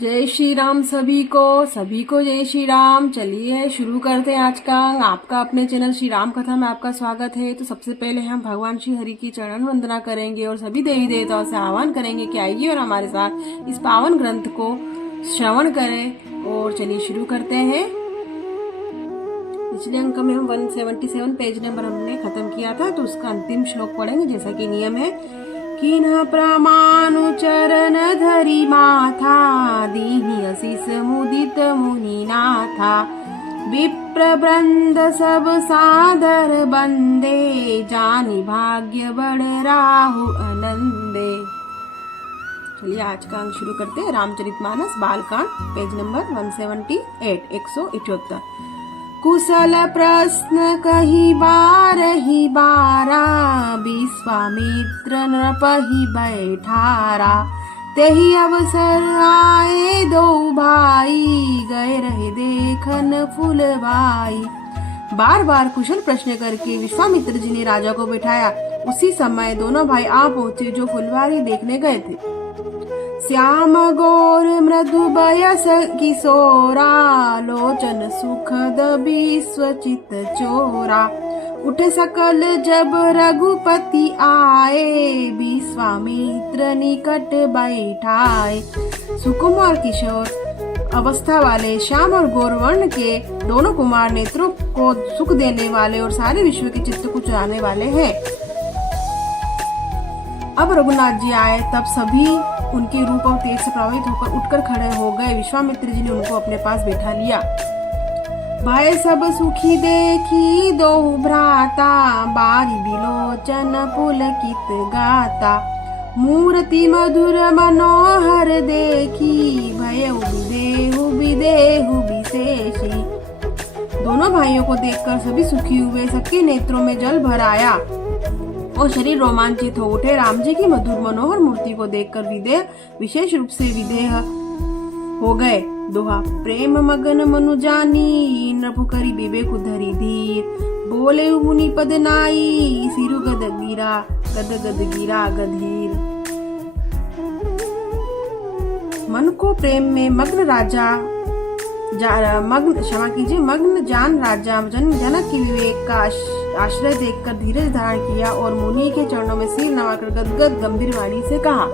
जय श्री राम सभी को जय श्री राम। चलिए शुरू करते हैं आज का अंग। आपका अपने चैनल श्री राम कथा में आपका स्वागत है। तो सबसे पहले हम भगवान श्री हरि की चरण वंदना करेंगे और सभी देवी देवताओं से आह्वान करेंगे कि आइए और हमारे साथ इस पावन ग्रंथ को श्रवण करें। और चलिए शुरू करते हैं। पिछले अंक में हम 177 पेज नंबर हमने खत्म किया था, तो उसका अंतिम श्लोक पढ़ेंगे। जैसा कि नियम है, किन्ह प्रमाणु चरण धरि माथा, दीनि असीस मुदित मुनिनाथा, विप्रवृंद सब सादर बंदे, जानि भाग्य बड़ राहु आनंदे। चलिए आज का अंक शुरू करते हैं। Ramcharitmanas Balkand page number 178 178। कुशल प्रश्न कही बारा, विश्वामित्र नृपहि बैठारा, तेहि अवसर आए दो भाई, गए रहे देखन फुलवाई। बार बार कुशल प्रश्न करके विश्वामित्र जी ने राजा को बैठाया। उसी समय दोनों भाई आ पहुंचे जो फुलवारी देखने गए थे। श्याम गौर मृदु बयस किशोरा, लोचन सुखद विश्वचित चोरा, उठे सकल जब रघुपति आए, विश्वामित्र निकट बैठाए। सुकुमार किशोर अवस्था वाले श्याम और गौर वर्ण के दोनों कुमार नेत्रों को सुख देने वाले और सारे विश्व के चित्त को चुराने वाले हैं। अब रघुनाथ जी आए तब सभी उनके रूप और तेज से प्रभावित होकर उठकर खड़े हो गए। विश्वामित्र जी ने उनको अपने पास बैठा लिया। भाई सब सुखी देखी दो भ्राता, बारी बिलोचन पुलकित गाता, मूर्ति मधुर मनोहर देखी, भयउ विदेहु विशेषी। दोनों भाइयों को देखकर सभी सुखी हुए। सबके नेत्रों में जल भर आया और शरीर रोमांचित हो उठे। राम जी की मधुर मनोहर मूर्ति को देखकर विदेह विशेष रूप से विदेह हो गए। दोहा। प्रेम मगन मनु जानी, नृप करी विवेक धरी धीर, बोले मुनि पद नाई, सिरु गद गिरा गधीर। मन को प्रेम में मग्न मग्न जान राजा जनक की विवेक का आश्रय देखकर धीरज धारण किया और मुनि के चरणों में सिर नवाकर गदगद गंभीर वाणी से कहा।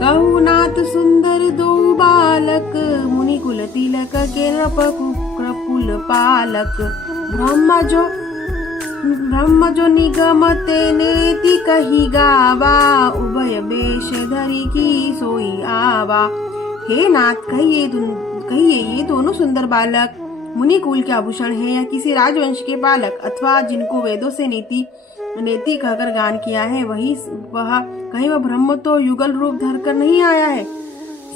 कहु नाथ सुंदर दो बालक, मुनि कुल तिलक के कुल पालक, ब्रह्म जो निगम तेनेति कही गावा, उभय बेश धरी की सोई आवा। हे नाथ, कहिए ये दोनों सुंदर बालक मुनि कुल के आभूषण हैं या किसी राजवंश के बालक, अथवा जिनको वेदों से नीति कहकर गान किया है, कहीं वह ब्रह्म तो युगल रूप धरकर नहीं आया है।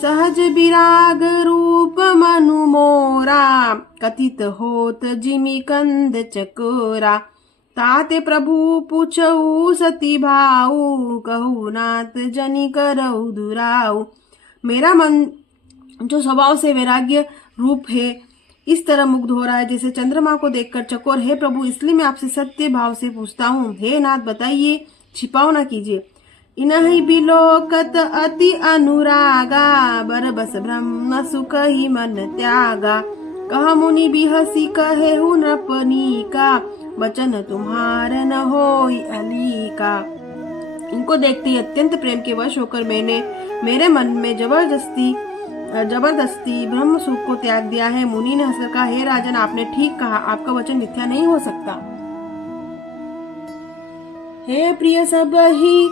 सहज विराग रूप मनु मोरा, कथित होत जिमि कंद चकोरा, ताते प्रभु पूछऊ सती भाऊ, कहू नाथ जनि करऊ दुराऊ। मेरा मन जो स्वभाव से वैराग्य रूप है इस तरह मुग्ध हो रहा है जैसे चंद्रमा को देखकर चकोर। हे प्रभु, इसलिए मैं आपसे सत्य भाव से पूछता हूँ। हे नाथ, बताइए, छिपाओ न कीजिए। इनहि बिलोकत अति अनुरागा, बरबस ब्रह्म सुख ही मन त्यागा, कह मुनि बिहसी कहे हूँ नृपनीका, वचन तुम्हार न होई अलीका। इनको देखते ही अत्यंत प्रेम के वश होकर मेरे मन में जबरदस्ती ब्रह्म सुख को त्याग दिया है। मुनि ने हंसकर कहा, हे राजन, आपने ठीक कहा, आपका वचन मिथ्या नहीं हो सकता। हे प्रिय सब ही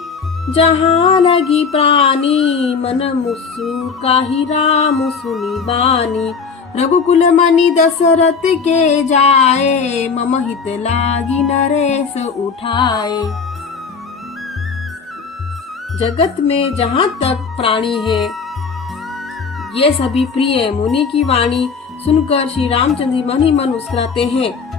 जहाँ लगी प्राणी, मन मुसु काही राम सुनी बानी, रघुकुल मणि दशरथ के जाए, मम हित लागी नरेश उठाए। जगत में जहाँ तक प्राणी है ये सभी प्रिय। मुनि की वाणी सुनकर श्री रामचंद्र मन ही मन मुस्कुराते हैं,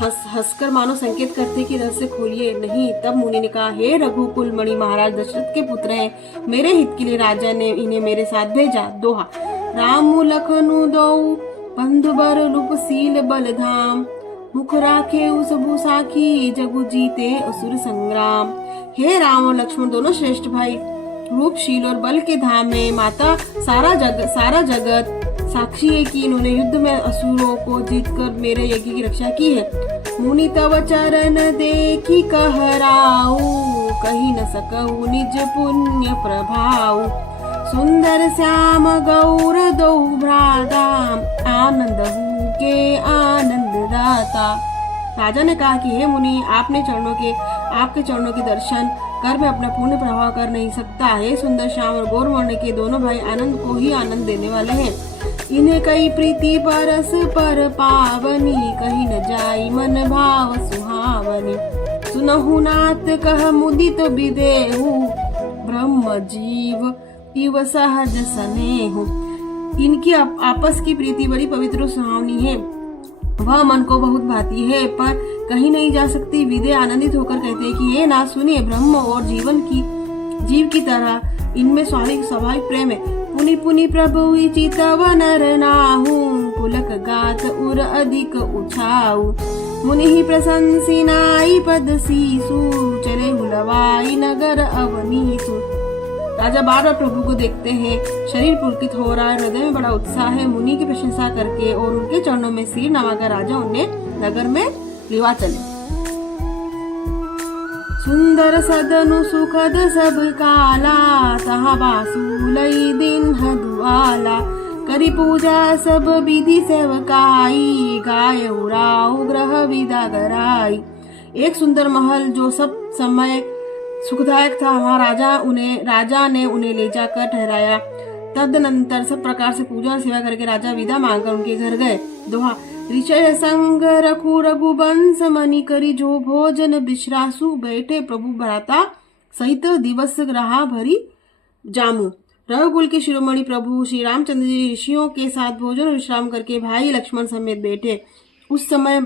हंसकर मानो संकेत करते कि रहस्य खोलिए नहीं। तब मुनि ने कहा, हे रघुकुल मणि महाराज दशरथ के पुत्र हैं, मेरे हित के लिए राजा ने इन्हें मेरे साथ भेजा। दोहा। राम लखनु दो बंधु बर रूप सील बल धाम, मुख राखे उस भूसाखी, जगु जीते असुर संग्राम। हे राम और लक्ष्मण दोनों श्रेष्ठ भाई, रूपशील और बल के धाम में माता सारा जगत साक्षी है कि इन्होंने युद्ध में असुरों को जीतकर मेरे यज्ञ की रक्षा की है। मुनि तव चरण देखी कहराऊ, कही न सकऊ निज पुण्य प्रभाऊ। सुंदर श्याम गौर दो भ्राता, आनंद के आनंद दाता। राजा ने कहा कि हे मुनि, आपके चरणों के दर्शन कर मैं अपना पूर्ण प्रभाव कर नहीं सकता। हे सुंदर श्याम और गौर वर्ण के दोनों भाई आनंद को ही आनंद देने वाले हैं। इन्हें कई प्रीति परस पर पावनी, कही न जाई मन भाव सुहावनी। सुनहु नाथ कह मुदित विदेहु, ब्रह्म जीव इव सहज स्नेहु। इनकी आपस की प्रीति बड़ी पवित्र सुहावनी है, वह मन को बहुत भाती है पर कहीं नहीं जा सकती। विदे आनंदित होकर कहते हैं कि ये ना सुनिए, ब्रह्म और जीव की तरह इनमें स्वाभाविक प्रेम है। पुनि पुनि प्रभु चितव नर नाहु, पुलक गात उर अधिक उछाऊ। मुनि ही प्रशंसी नाई पद सीसु, चले हुलवाई नगर अवनीसु। राजा बार बार प्रभु को देखते हैं, शरीर पुलकित हो रहा है, हृदय में बड़ा उत्साह है। मुनि की प्रशंसा करके और उनके चरणों में सिर नवाकर राजा उन्हें नगर में लिवा चले। सुंदर सदनु सुखद सब काला, तहा बासुलई दिन हदुआला। करी पूजा सब विधि सेवकाई, गाय उराऊ ग्रह विदा गराई। एक सुंदर महल जो सब समय सुखदायक था, वहाँ राजा ने उन्हें ले जाकर ठहराया। तदनंतर सब प्रकार से पूजा और सेवा करके राजा विदा मांगकर उनके घर गए। दोहा। ऋषय संग रखु रघुवंश मनि करी, जो भोजन विश्रासु बैठे प्रभु भ्राता सहित दिवस रहा भरी जामू। रघुकुल के शिरोमणि प्रभु श्री रामचंद्र जी ऋषियों के साथ भोजन और विश्राम करके भाई लक्ष्मण समेत बैठे। उस समय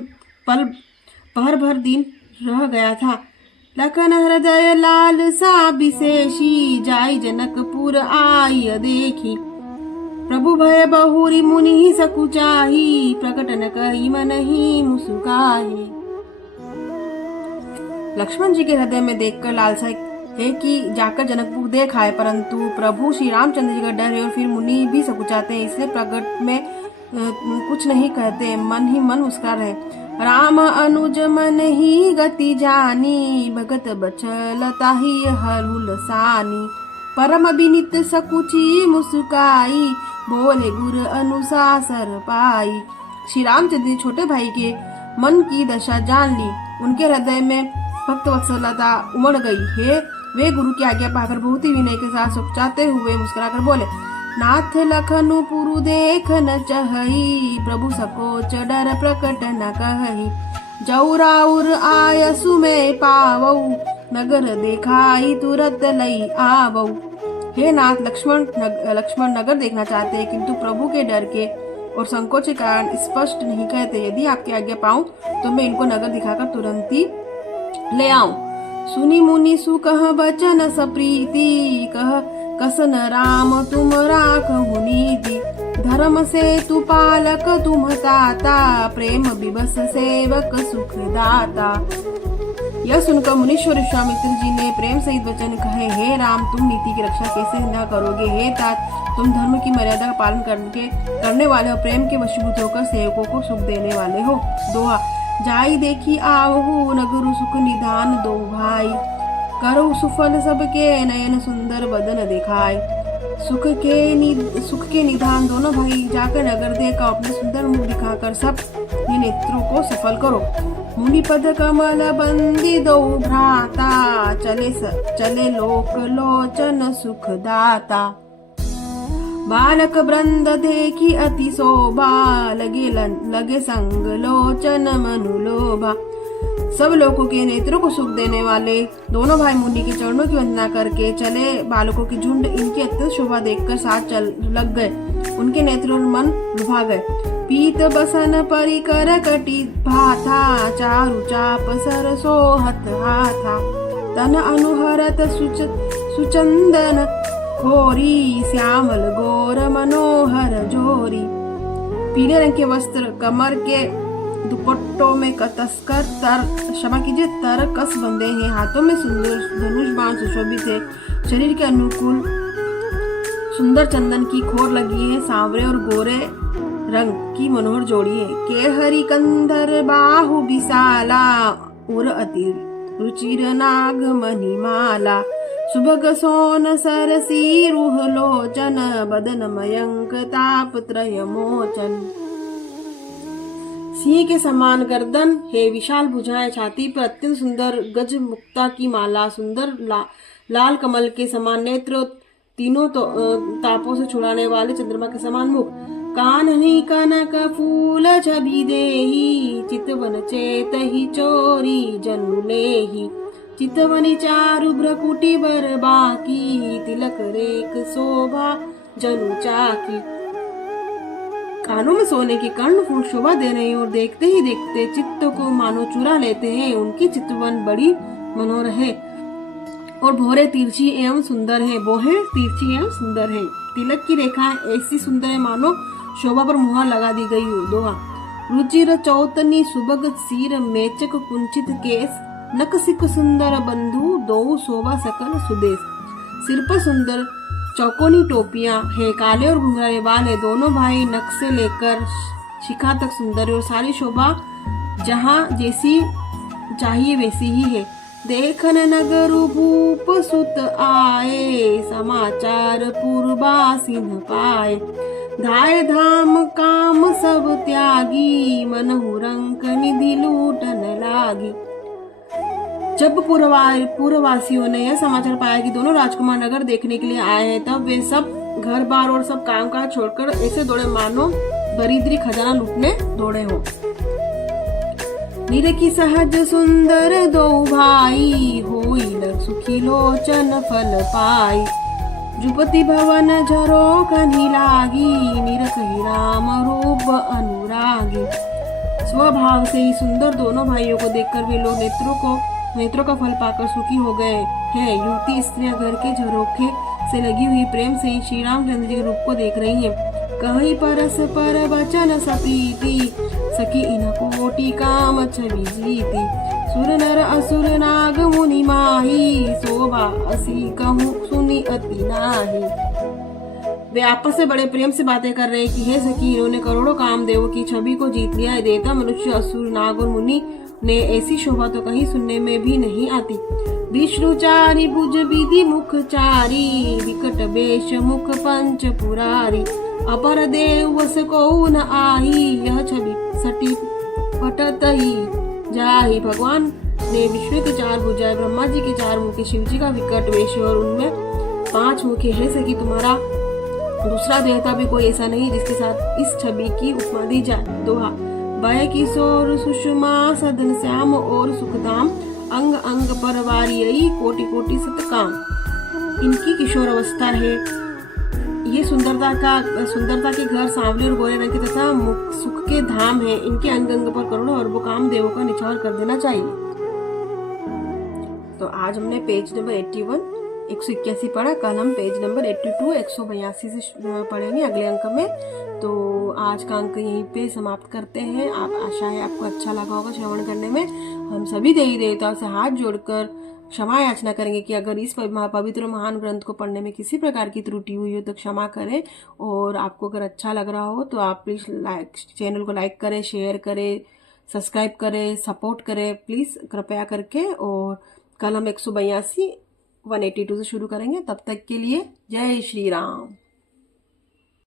पहर भर दिन रह गया था। लखन हृदय लाल सा विशेषी, जाई जनकपुर आई देखी। प्रभु भय बहुरी मुनि ही सकुचाही, प्रकट न कही मन ही मुस्काही। लक्ष्मण जी के हृदय में देखकर लालसा है कि जाकर जनकपुर देख आए, परंतु प्रभु श्री रामचंद्र जी का डर है और फिर मुनि भी सकुचाते हैं, इसलिए प्रकट में कुछ नहीं कहते, मन ही मन मुस्कुरा रहे। राम अनुज मन ही गति जानी, भगत बचलता ही हरुल सानी। परम विनित सकुची मुस्काई, बोले गुर अनुशासन पाई। श्री रामचंद्र ने छोटे भाई के मन की दशा जान ली, उनके हृदय में भक्त वत्सलता उमड़ गई है। वे गुरु की आज्ञा पाकर बहुत ही विनय के साथ सुखचाते हुए मुस्कुराकर बोले, नाथ लखनु पुरु देख न चहई, प्रभु सकोच डर प्रकट न कहई। जौराउर आयसु में पावऊ, नगर देखाई तुरत लई आवऊ। हे नाथ, लक्ष्मण नगर देखना चाहते हैं, किंतु प्रभु के डर के और संकोच के कारण स्पष्ट नहीं कहते। यदि आपकी आज्ञा पाऊं तो मैं इनको नगर दिखाकर तुरंत ही ले आऊं। सुनी मुनि सुकह बचन सप्रीति, कह कसन राम तुम राखहु नीति। धर्म से तु पालक तुम ताता, प्रेम विवश सेवक सुख दाता। यह सुनकर मुनीश्वर विश्वामित्र जी ने प्रेम सहित वचन कहे, हे राम, तुम नीति की रक्षा कैसे न करोगे। हे तात, तुम धर्म की मर्यादा का पालन करने वाले हो, प्रेम के वशीभूत होकर सेवकों को सुख देने वाले हो। दोहा। जाई देखी आवहु नगरु सुख निधान दो भाई, करो सुफल सबके नयन सुंदर बदन दिखाई। सुख के निधान दोनों भाई जाकर नगर देखा, अपने सुंदर मुख दिखाकर सब नेत्रों को सफल करो। मुनि पद कमल बंदी दो भ्राता, चले लोक लोचन सुख दाता। बालक वृंद देखी अति शोभा, लगे संग लोचन मनु लोभा। सब लोगों के नेत्रों को सुख देने वाले दोनों भाई मुनि के चरणों की वंदना करके चले। बालकों की झुंड इनकी अत्यंत शोभा देखकर साथ लग गए, उनके नेत्र और मन लुभा गए। पीत बसन परिकर कटी भाथा, चारु चाप सर सोहत हाथा। तन अनुहरत सुचंदन खोरी, श्यामल गोर मनोहर जोरी। पीले रंग के वस्त्र, कमर के दुपट्टों में कतस्कर क्षमा कीजिए तरकस बंधे हैं, हाथों में सुंदर धनुष बाण सुशोभित है, शरीर के अनुकूल सुंदर चंदन की खोर लगी है, सांवरे और गोरे रंग की मनोहर जोड़ी है। केहरी कंधर बाहु विशाला उर अति रुचिर नाग मणिमाला, सुभग सोन सरसी रूह लोचन बदन मयंक ताप त्रय मोचन। सिंह के समान गर्दन है, विशाल भुजाएं, छाती पर अत्यंत सुंदर गज मुक्ता की माला, सुंदर लाल कमल के समान नेत्र, तीनों तापों से छुड़ाने वाले चंद्रमा के समान मुख, कान्हनी कनक फूल छवि देही, चितवन चेत ही चोरी जनु लेही, चितवनी चारु भ्रकुटी बर बाकी, तिलक रेख शोभा जनु चाकी। कानों में सोने की कर्णफूल शोभा दे रही और देखते ही देखते चित्त को मानो चुरा लेते हैं। उनकी चितवन बड़ी मनोहर है और भौरे तिरछी एवं सुंदर है, बोहे तिरछी एवं सुंदर है। तिलक की रेखाएं ऐसी सुंदर है मानो शोभा पर मुहर लगा दी गई हो। दोहा। रुचिर चौतनी सुबग सीर मेचक कुंचित केस, नकसिक सुंदर बंधु दो शोभा सकल सुदेश। सिर पर सुंदर चौकोनी टोपियां है, काले और घुंघराले बाल है, दोनों भाई नक से लेकर शिखा तक सुंदर है और सारी शोभा जहाँ जैसी चाहिए वैसी ही है। देखन नगर भूप सुत आए, समाचार पूर्वासिन पाए, धाय धाम काम सब त्यागी, मनहु रंक निधि लूटन लागी। जब पूर्ववासियों ने यह समाचार पाया कि दोनों राजकुमार नगर देखने के लिए आए हैं, तब वे सब घर बार और सब काम काज छोड़कर ऐसे दौड़े मानो दरिद्री खजाना लूटने दौड़े हो। निरखी सहज सुंदर दो भाई, होई सुखी लोचन फल पाई, जुपति भवन झरो कन्ही लागी, निरखी राम रूप अनुरागी। स्वभाव से ही सुंदर दोनों भाइयों को देखकर वे लोग नेत्रों का फल पाकर सुखी हो गए हैं। युवती स्त्रियां घर के झरोखे से लगी हुई प्रेम से ही श्री रामचंद्र जी के रूप को देख रही हैं। कहीं परस पर वचन सप्रीति, सखी इन कोटि काम छवि जीती, सुर नर असुर नाग मुनि माही, शोभा असी कहूँ सुनी अति नाही। वे आपस में बड़े प्रेम से बातें कर रहे हैं कि हे सखी, इन्होंने करोड़ों कामदेवों की छवि को जीत लिया है। देवता मनुष्य असुर नाग और मुनि ने ऐसी शोभा तो कहीं सुनने में भी नहीं आती। विष्णुचारी भुज विधि मुख चारी, विकट वेश मुख पंच पुरारी, अपर देव वस को न आही, यह छवि सटी पटत ही जाही। भगवान ने विश्व के चार भुजाएं, ब्रह्मा जी के चार मुख, शिव जी का विकट वेश और उनमें 5 मुख है। सखी, तुम्हारा दूसरा देवता भी कोई ऐसा नहीं जिसके साथ इस छवि की उपमा दी जाए। दोहा। भय किशोर सुषमा सदन श्याम और सुखधाम, अंग अंग पर वारियई कोटि कोटि सतकाम। इनकी किशोर अवस्था है। ये सुंदरता के घर सांवले और गोरे रंग के तथा सुख के धाम है। इनके अंग अंग पर करोड़ों अरबों कामदेवों का निछावर कर देना चाहिए। तो आज हमने पेज नंबर 81 181 पढ़ा। कल हम पेज नंबर 82 182 से पढ़ेंगे अगले अंक में। तो आज का अंक यहीं पे समाप्त करते हैं। आप आशा है आपको अच्छा लगा होगा श्रवण करने में। हम सभी देवी देवताओं से हाथ जोड़कर क्षमा याचना करेंगे कि अगर इस पवित्र महान ग्रंथ को पढ़ने में किसी प्रकार की त्रुटि हुई हो तो क्षमा करें। और आपको अगर अच्छा लग रहा हो तो आप प्लीज चैनल को लाइक करें, शेयर करें, सब्सक्राइब करें, सपोर्ट करें प्लीज कृपया करके। और कल हम 182 182 से शुरू करेंगे। तब तक के लिए जय श्री राम।